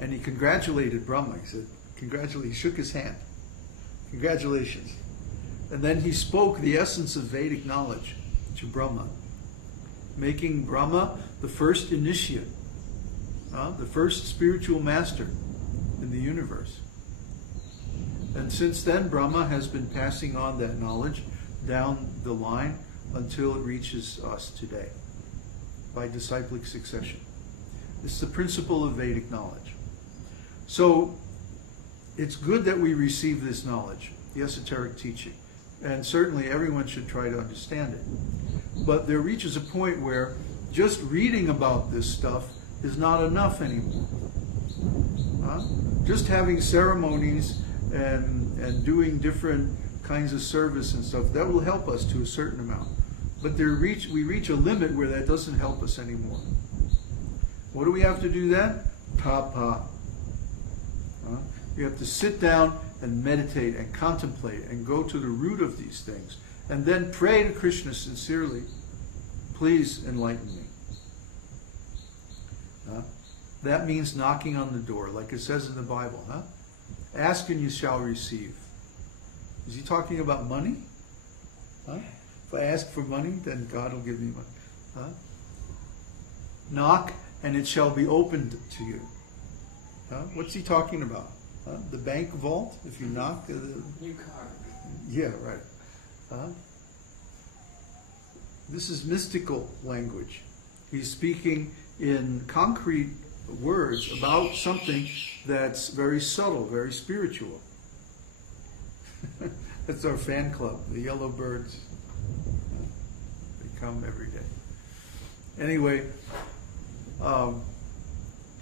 And he congratulated Brahma. He said, he shook his hand. Congratulations. And then he spoke the essence of Vedic knowledge to Brahma, making Brahma the first initiate, the first spiritual master in the universe. And since then, Brahma has been passing on that knowledge down the line until it reaches us today by disciplic succession. This is the principle of Vedic knowledge. So it's good that we receive this knowledge, the esoteric teaching, and certainly everyone should try to understand it. But there reaches a point where just reading about this stuff is not enough anymore. Just having ceremonies and doing different kinds of service and stuff, that will help us to a certain amount. But we reach a limit where that doesn't help us anymore. What do we have to do then? Tapa. You have to sit down and meditate and contemplate and go to the root of these things. And then pray to Kṛṣna sincerely, please enlighten me. That means knocking on the door, like it says in the Bible. Ask and you shall receive. Is he talking about money? If I ask for money, then God will give me money. Knock and it shall be opened to you. What's he talking about? The bank vault? If you knock? New car. Yeah, right. This is mystical language. He's speaking in concrete words about something that's very subtle, very spiritual. That's our fan club, the yellow birds. They come every day. Anyway,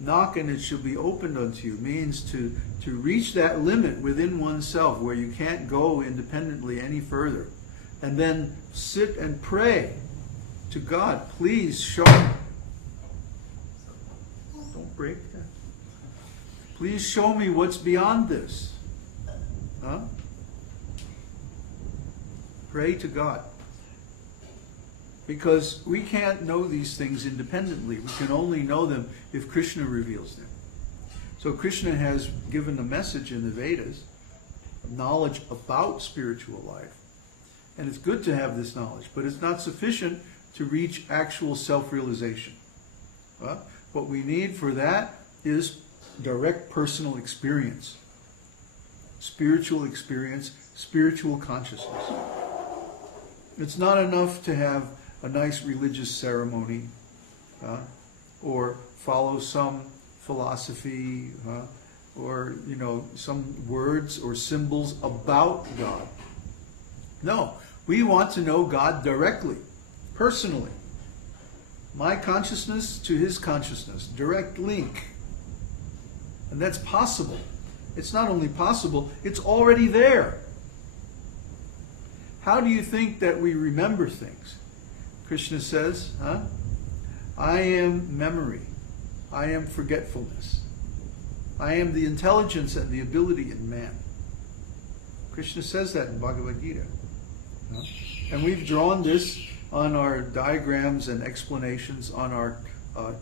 knock and it shall be opened unto you means to reach that limit within oneself where you can't go independently any further. And then sit and pray to God, please show me. Don't break that. Please show me what's beyond this. Pray to God. Because we can't know these things independently. We can only know them if Kṛṣna reveals them. So Kṛṣna has given a message in the Vedas, knowledge about spiritual life. And it's good to have this knowledge, but it's not sufficient to reach actual self-realization. What we need for that is direct personal experience, spiritual consciousness. It's not enough to have a nice religious ceremony or follow some philosophy or some words or symbols about God. No, we want to know God directly, personally. My consciousness to his consciousness, direct link. And that's possible. It's not only possible, it's already there. How do you think that we remember things? Kṛṣna says, I am memory. I am forgetfulness. I am the intelligence and the ability in man. Kṛṣna says that in Bhagavad Gita. And we've drawn this on our diagrams and explanations on our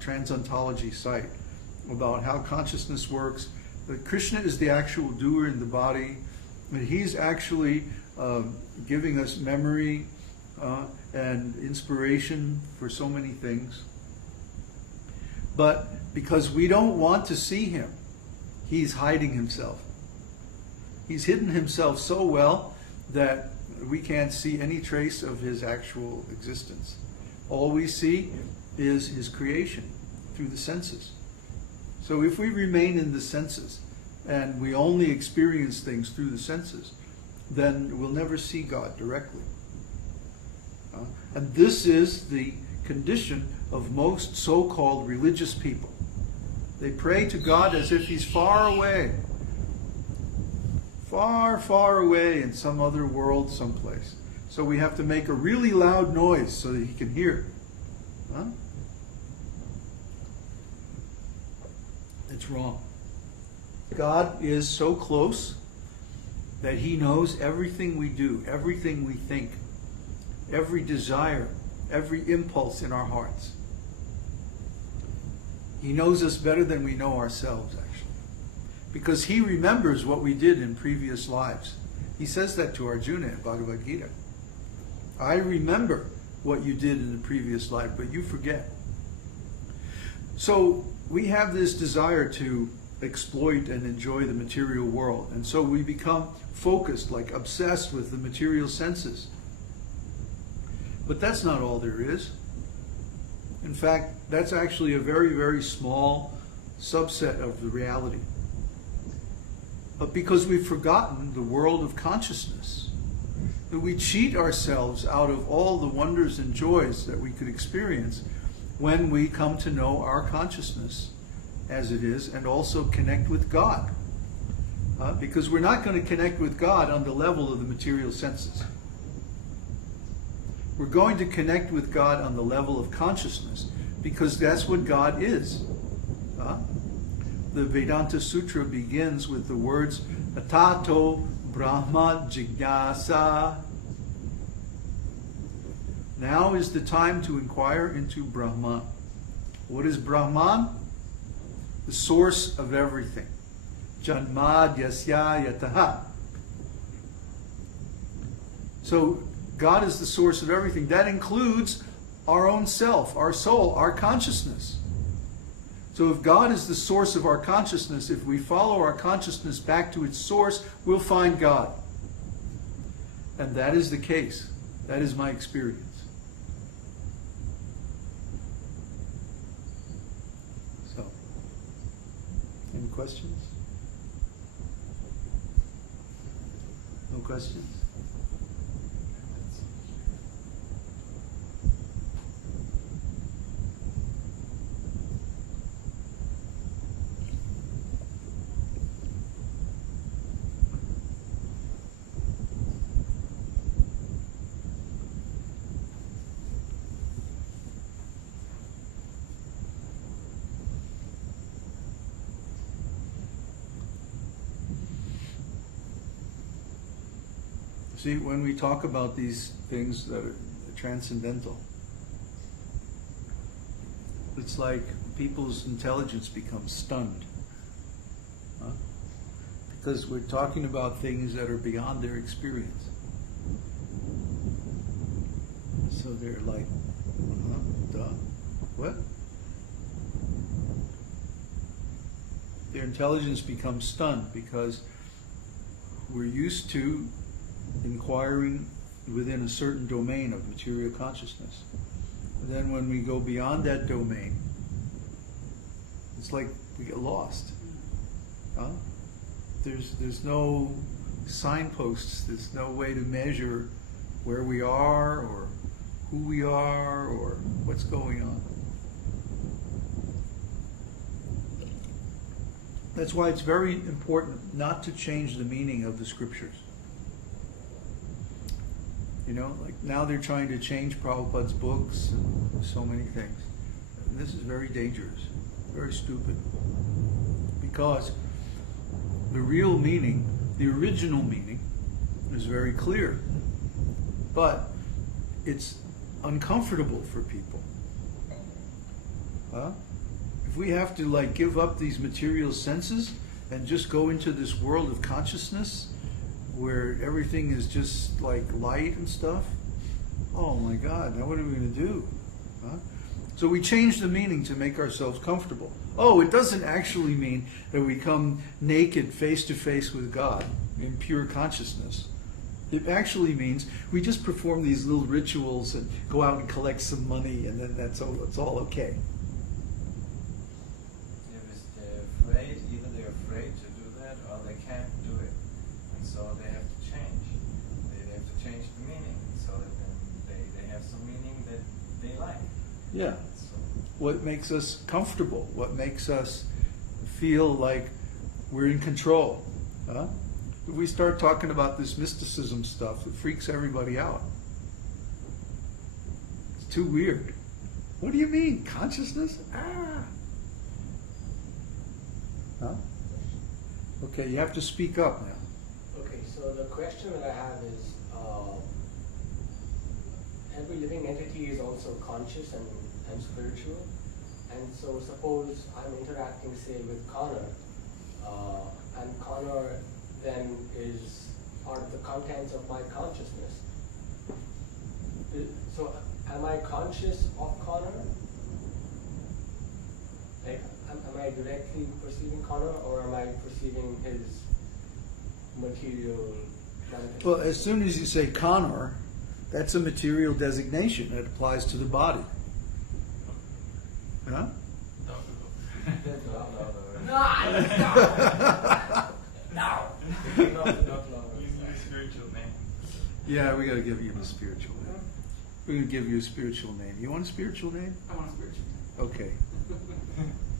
transcendentology site about how consciousness works. That Kṛṣna is the actual doer in the body, and he's actually giving us memory and inspiration for so many things. But because we don't want to see him, he's hiding himself. He's hidden himself so well that we can't see any trace of his actual existence. All we see is his creation through the senses. So if we remain in the senses and we only experience things through the senses, then we'll never see God directly. And this is the condition of most so-called religious people. They pray to God as if he's far away. Far, far away in some other world someplace. So we have to make a really loud noise so that he can hear. It's wrong. God is so close that he knows everything we do, everything we think, every desire, every impulse in our hearts. He knows us better than we know ourselves, actually. because he remembers what we did in previous lives. He says that to Arjuna in Bhagavad Gita. I remember what you did in the previous life, but you forget. So we have this desire to exploit and enjoy the material world, and so we become focused, like obsessed with the material senses. But that's not all there is. In fact, that's actually a very, very small subset of the reality. But because we've forgotten the world of consciousness, that we cheat ourselves out of all the wonders and joys that we could experience when we come to know our consciousness as it is, and also connect with God. Because we're not going to connect with God on the level of the material senses. We're going to connect with God on the level of consciousness, because that's what God is. The Vedanta Sutra begins with the words, Tato Brahma Jignasa. Now is the time to inquire into Brahman. What is Brahman? The source of everything. Janmad yasya yataha. So God is the source of everything. That includes our own self, our soul, our consciousness. So if God is the source of our consciousness, if we follow our consciousness back to its source, we'll find God. And that is the case. That is my experience. So, any questions? No questions? See, when we talk about these things that are transcendental, it's like people's intelligence becomes stunned. Because we're talking about things that are beyond their experience. So they're like, what? Their intelligence becomes stunned because we're used to inquiring within a certain domain of material consciousness. And then when we go beyond that domain, it's like we get lost. There's no signposts, there's no way to measure where we are or who we are or what's going on. That's why it's very important not to change the meaning of the scriptures. You know, like now they're trying to change Prabhupada's books and so many things. And this is very dangerous, very stupid. Because the real meaning, the original meaning, is very clear. But it's uncomfortable for people. If we have to like give up these material senses and just go into this world of consciousness, where everything is just like light and stuff, oh my God, now what are we going to do? So we change the meaning to make ourselves comfortable. Oh, it doesn't actually mean that we come naked face to face with God in pure consciousness. It actually means we just perform these little rituals and go out and collect some money, and then it's all okay. Either they're afraid to do that or they can't do it. And so they have to change. They have to change the meaning so that then they have some meaning that they like. Yeah. So what makes us comfortable? What makes us feel like we're in control? If we start talking about this mysticism stuff, it freaks everybody out. It's too weird. What do you mean? Consciousness? Okay, you have to speak up now. Okay, so the question that I have is, every living entity is also conscious and spiritual. And so suppose I'm interacting, say, with Connor, And Connor then is part of the contents of my consciousness. So am I conscious of Connor? Like, am I directly perceiving Connor, or am I perceiving his material manifestation? Well, as soon as you say Connor, that's a material designation that applies to the body. Huh? No. Spiritual name. Yeah, we got to give you a spiritual name. We're going to give you a spiritual name. You want a spiritual name? I want a spiritual name. Okay.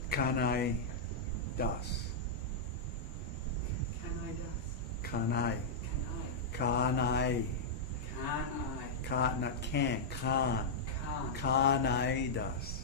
Kanai Das. Kanai Das. Kanai. Kanai. Kanai. Kanai. Not can. Kan. Kan. Kanai Das.